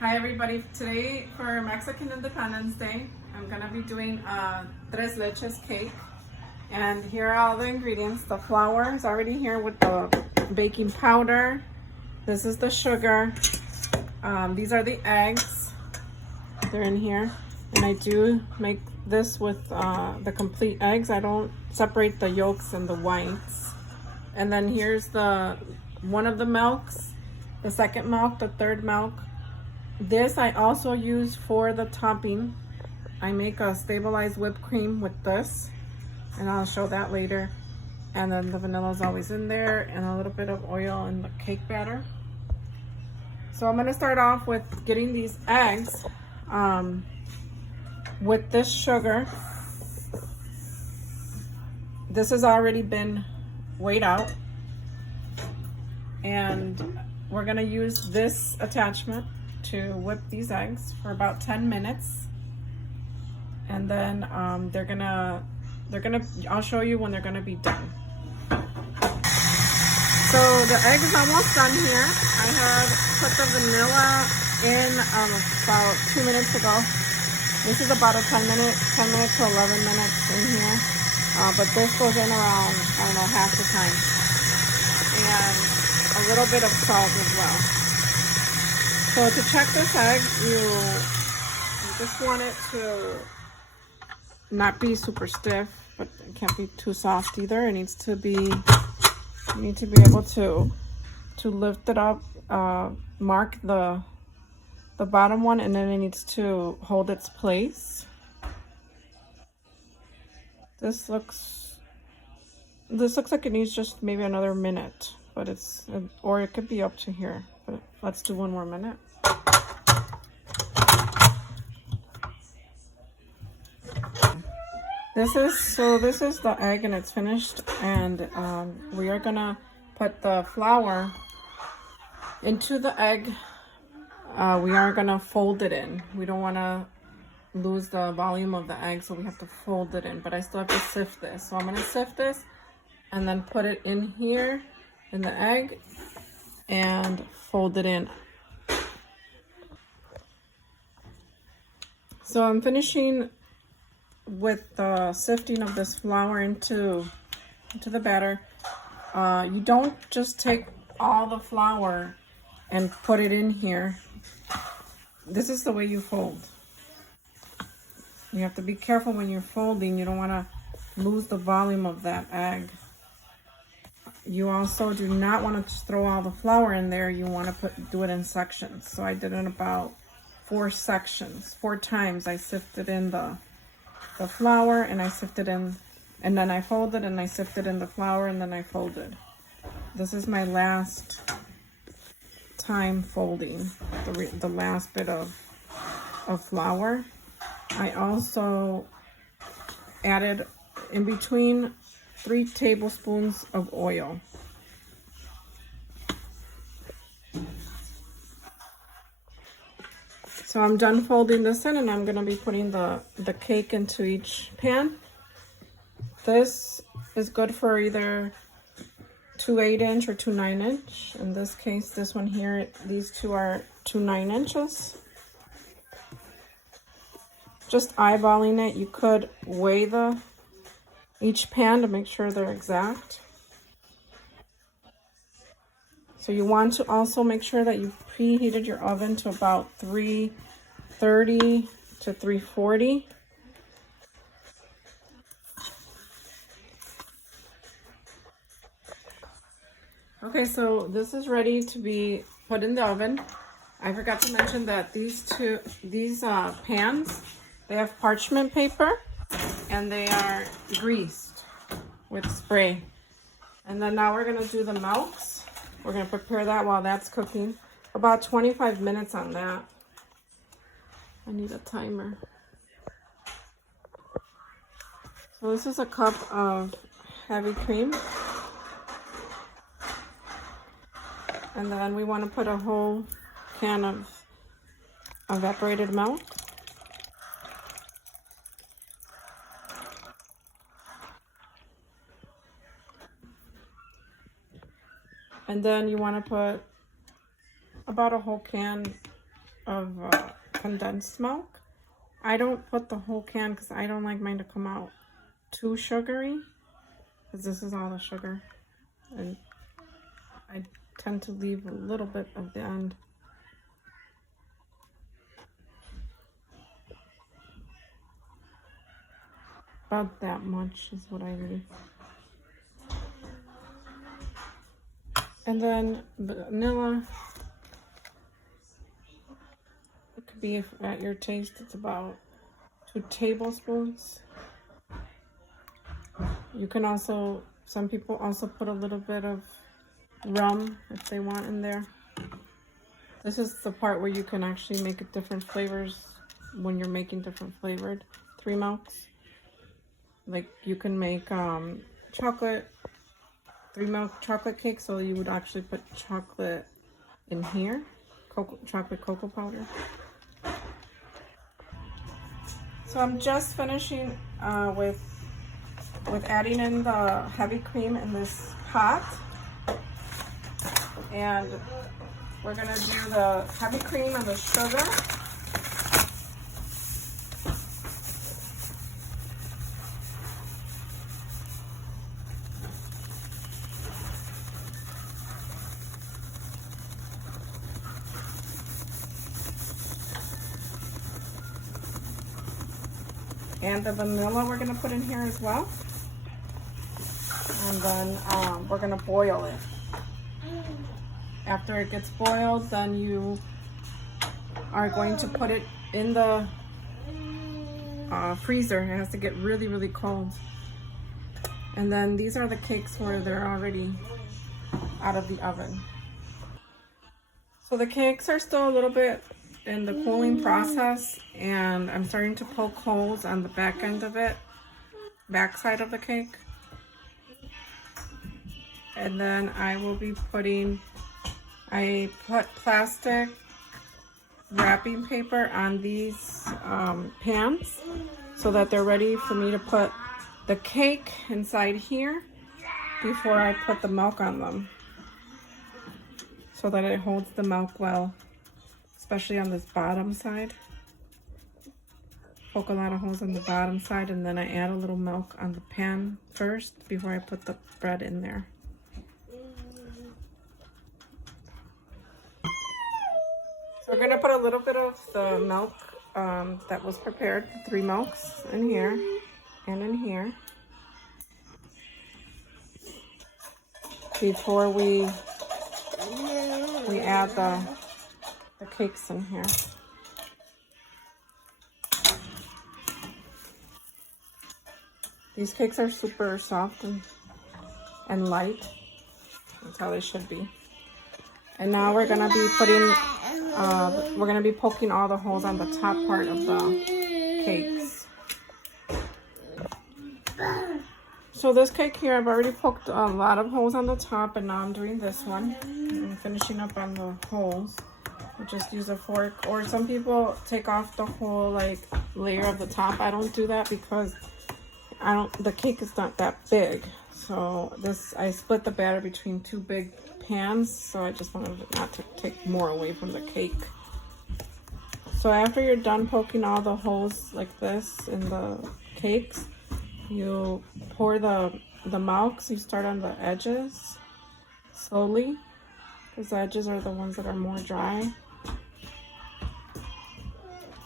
Hi everybody, today for Mexican Independence Day, I'm going to be doing a tres leches cake. And here are all the ingredients. The flour is already here with the baking powder. This is the sugar. These are the eggs. They're in here. And I do make this with the complete eggs. I don't separate the yolks and the whites. And then here's one of the milks, the second milk, the third milk. This I also use for the topping. I make a stabilized whipped cream with this, and I'll show that later. And then the vanilla is always in there, and a little bit of oil in the cake batter. So I'm gonna start off with getting these eggs with this sugar. This has already been weighed out, and we're gonna use this attachment to whip these eggs for about 10 minutes, and then I'll show you when they're gonna be done. So the egg is almost done here. I had put the vanilla in about 2 minutes ago. This is about a 10 minute to 11 minutes in here, but this goes in around, I don't know, half the time, and a little bit of salt as well. So to check this egg, you just want it to not be super stiff, but it can't be too soft either. It needs to be, you need to be able to lift it up, mark the bottom one, and then it needs to hold its place. This looks like it needs just maybe another minute, but or it could be up to here. But let's do one more minute. This is the egg, and it's finished, and we are gonna put the flour into the egg. We are gonna fold it in. We don't want to lose the volume of the egg, so we have to fold it in, but I still have to sift this. So I'm gonna sift this and then put it in here in the egg and fold it in. So I'm finishing with the sifting of this flour into the batter. You don't just take all the flour and put it in here. This is the way you fold. You have to be careful when you're folding. You don't want to lose the volume of that egg. You also do not want to just throw all the flour in there. You want to do it in sections. So I did it about 4 sections. 4 times I sifted in the flour, and I sifted in, and then I folded, and I sifted in the flour, and then I folded. This is my last time folding the last bit of flour. I also added in between 3 tablespoons of oil. So I'm done folding this in, and I'm going to be putting the cake into each pan. This is good for either 2 8-inch or 2 9-inch. In this case, this one here, these two are 2 9 inches. Just eyeballing it, you could weigh each pan to make sure they're exact. So you want to also make sure that you preheated your oven to about 330 to 340. Okay, so this is ready to be put in the oven. I forgot to mention that these pans, they have parchment paper, and they are greased with spray. And then now we're gonna do the milks. We're gonna prepare that while that's cooking. About 25 minutes on that. I need a timer. So this is a cup of heavy cream. And then we want to put a whole can of evaporated milk. And then you want to put about a whole can of condensed milk. I don't put the whole can because I don't like mine to come out too sugary, because this is all the sugar, and I tend to leave a little bit of the end. About that much is what I leave. And then vanilla, it could be at your taste. It's about 2 tablespoons. You can also, some people also put a little bit of rum if they want in there. This is the part where you can actually make it different flavors when you're making different flavored 3 milks. Like you can make chocolate, 3 milk chocolate cake, so you would actually put chocolate in here, chocolate cocoa powder. So I'm just finishing with adding in the heavy cream in this pot, and we're gonna do the heavy cream and the sugar. And the vanilla we're gonna put in here as well. And then we're gonna boil it. After it gets boiled, then you are going to put it in the freezer. It has to get really, really cold. And then these are the cakes where they're already out of the oven. So the cakes are still a little bit in the cooling process, and I'm starting to poke holes on the back end of it, back side of the cake. And then I will be I put plastic wrapping paper on these pans so that they're ready for me to put the cake inside here before I put the milk on them, so that it holds the milk well, especially on this bottom side. Poke a lot of holes on the bottom side, and then I add a little milk on the pan first before I put the bread in there. So we're gonna put a little bit of the milk that was prepared, 3 milks, in here and in here before we add the cakes in here. These cakes are super soft and light. That's how they should be. And now we're gonna be poking all the holes on the top part of the cakes. So this cake here, I've already poked a lot of holes on the top, and now I'm doing this one. I'm finishing up on the holes. I just use a fork, or some people take off the whole layer of the top. I don't do that because the cake is not that big. So I split the batter between 2 big pans, so I just wanted not to take more away from the cake. So after you're done poking all the holes like this in the cakes, you pour the milk. So you start on the edges slowly, because the edges are the ones that are more dry.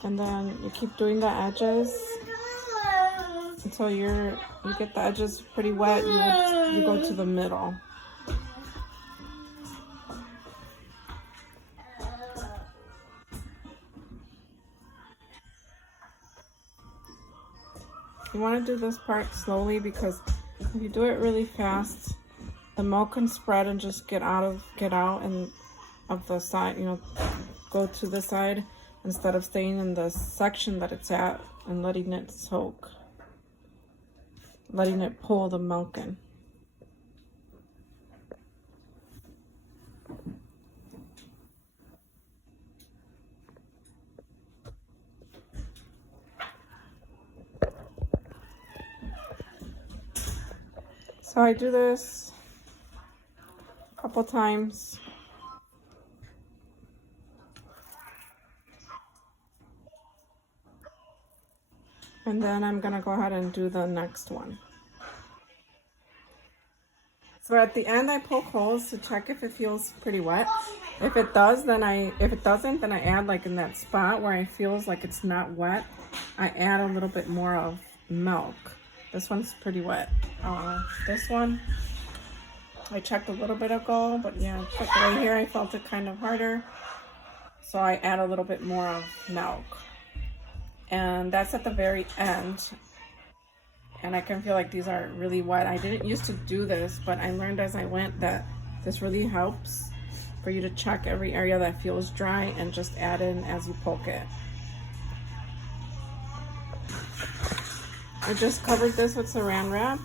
And then you keep doing the edges until you get the edges pretty wet. You go to the middle. You want to do this part slowly, because if you do it really fast, the milk can spread and just get out and of the side, go to the side instead of staying in the section that it's at and letting it soak, letting it pull the milk in. So I do this a couple times. And then I'm gonna go ahead and do the next one. So at the end I poke holes to check if it feels pretty wet. If it does, if it doesn't, then I add, like in that spot where it feels like it's not wet, I add a little bit more of milk. This one's pretty wet. This one I checked a little bit ago, but yeah, check right here, I felt it kind of harder. So I add a little bit more of milk. And that's at the very end. And I can feel like these are really wet. I didn't used to do this, but I learned as I went that this really helps for you to check every area that feels dry and just add in as you poke it. I just covered this with saran wrap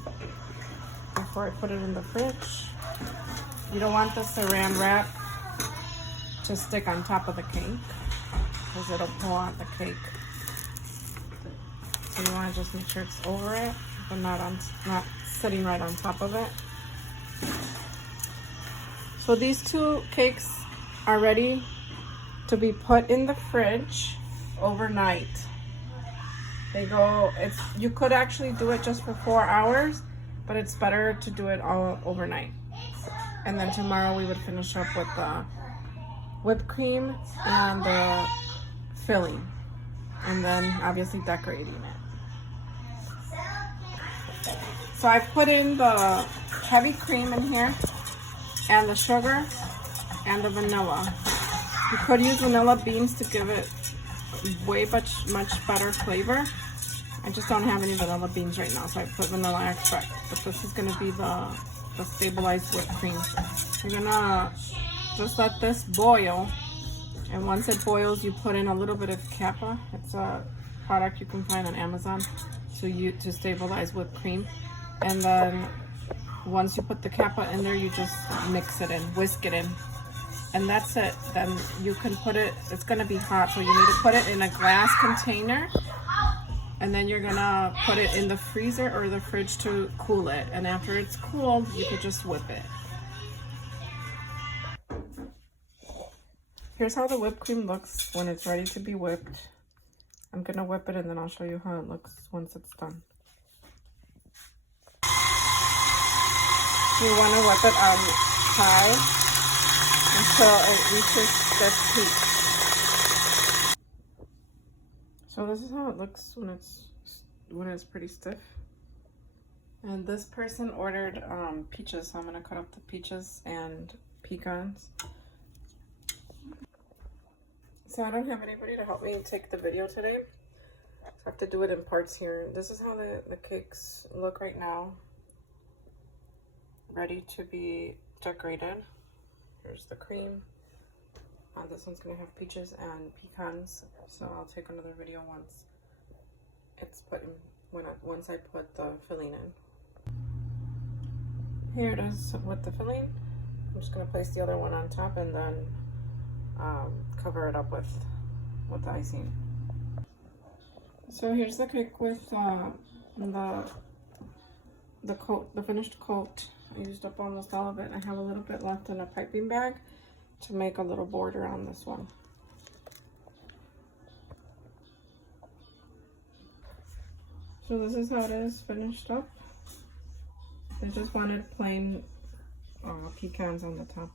before I put it in the fridge. You don't want the saran wrap to stick on top of the cake because it'll pull out the cake. So you want to just make sure it's over it, but not sitting right on top of it. So these two cakes are ready to be put in the fridge overnight. You could actually do it just for 4 hours, but it's better to do it all overnight. And then tomorrow we would finish up with the whipped cream and the filling, and then obviously decorating it. So I put in the heavy cream in here and the sugar and the vanilla. You could use vanilla beans to give it way much better flavor. I just don't have any vanilla beans right now, so I put vanilla extract. But this is gonna be the stabilized whipped cream. You're gonna just let this boil, and once it boils, you put in a little bit of Kappa. It's a product you can find on Amazon to stabilize whipped cream. And then once you put the Kappa in there, you just mix it in, whisk it in, and that's it. Then you can put it, it's gonna be hot, so you need to put it in a glass container, and then you're gonna put it in the freezer or the fridge to cool it. And after it's cooled, you could just whip it. Here's how the whipped cream looks when it's ready to be whipped. I'm gonna whip it and then I'll show you how it looks once it's done. You want to whip it on high until it reaches this heat. So this is how it looks when it's pretty stiff. And this person ordered peaches, so I'm gonna cut up the peaches and pecans. So I don't have anybody to help me take the video today, so I have to do it in parts here. This is how the cakes look right now, ready to be decorated. Here's the cream. This one's gonna have peaches and pecans, so I'll take another video once it's put in, once I put the filling in. Here it is with the filling. I'm just gonna place the other one on top and then cover it up with the icing. So here's the cake with the coat, the finished coat. I used up almost all of it. I have a little bit left in a piping bag to make a little border on this one. So this is how it is finished up. I just wanted plain pecans on the top.